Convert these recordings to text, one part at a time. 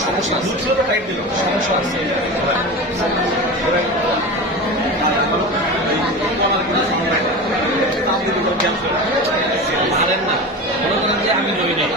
সমস্যা ছিল তো টাইট দিল সমস্যা আছে মারেন না মনে করেন যে আমি নই নাই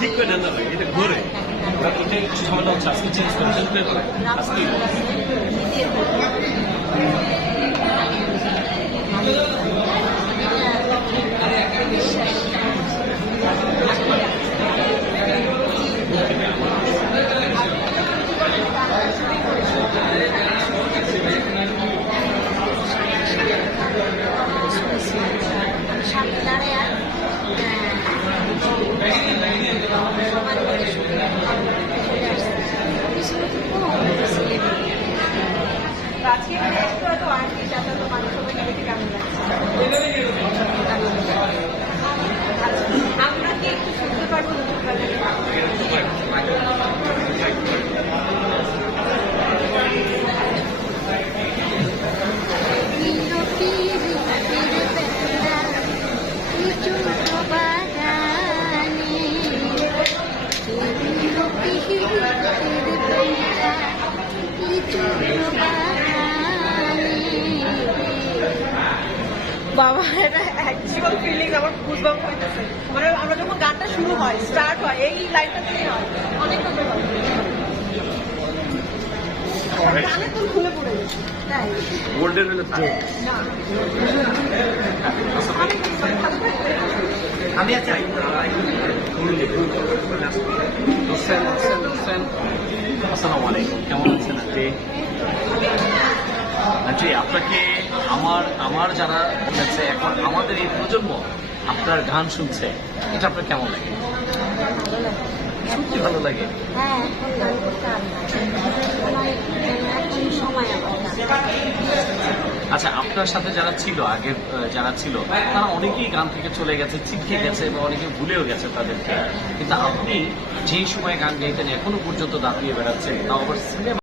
ঠিক করে নেন না ভাই এটা ঘুরে এটা ঝামেলা হচ্ছে আজকে চেঞ্জ করে আজকে আমরা কি একটু শুনতে পারবো? বাবা এটা অ্যাকচুয়াল ফিলিংস আমার গুজবাম্প হইতেছে মানে আমরা যখন গানটা শুরু হয় স্টার্ট হয় এই লাইনটা থেকেই হয় অনেক কমে হয় গানের তো খুলে পড়ে গেছে তাই গোল্ডেন হলে তো না আমি আছি আসসালামু আলাইকুম কেমন আছেন আন্টি আন্টি আপনাকে আমার যারা দেখছে এখন আমাদের এই প্রজন্ম আপনার গান শুনছে এটা আপনার কেমন লাগে সত্যি ভালো লাগে হ্যাঁ গান করতে সময় আচ্ছা আপনার সাথে যারা ছিল আগের যারা ছিল তারা অনেকেই গান থেকে চলে গেছে ছিটকে গেছে বা অনেকে ভুলেও গেছে তাদেরকে কিন্তু আপনি যেই সময় গান গাইতেন এখনো পর্যন্ত দাঁড়িয়ে বেড়াচ্ছেন তাও আবার সিনেমা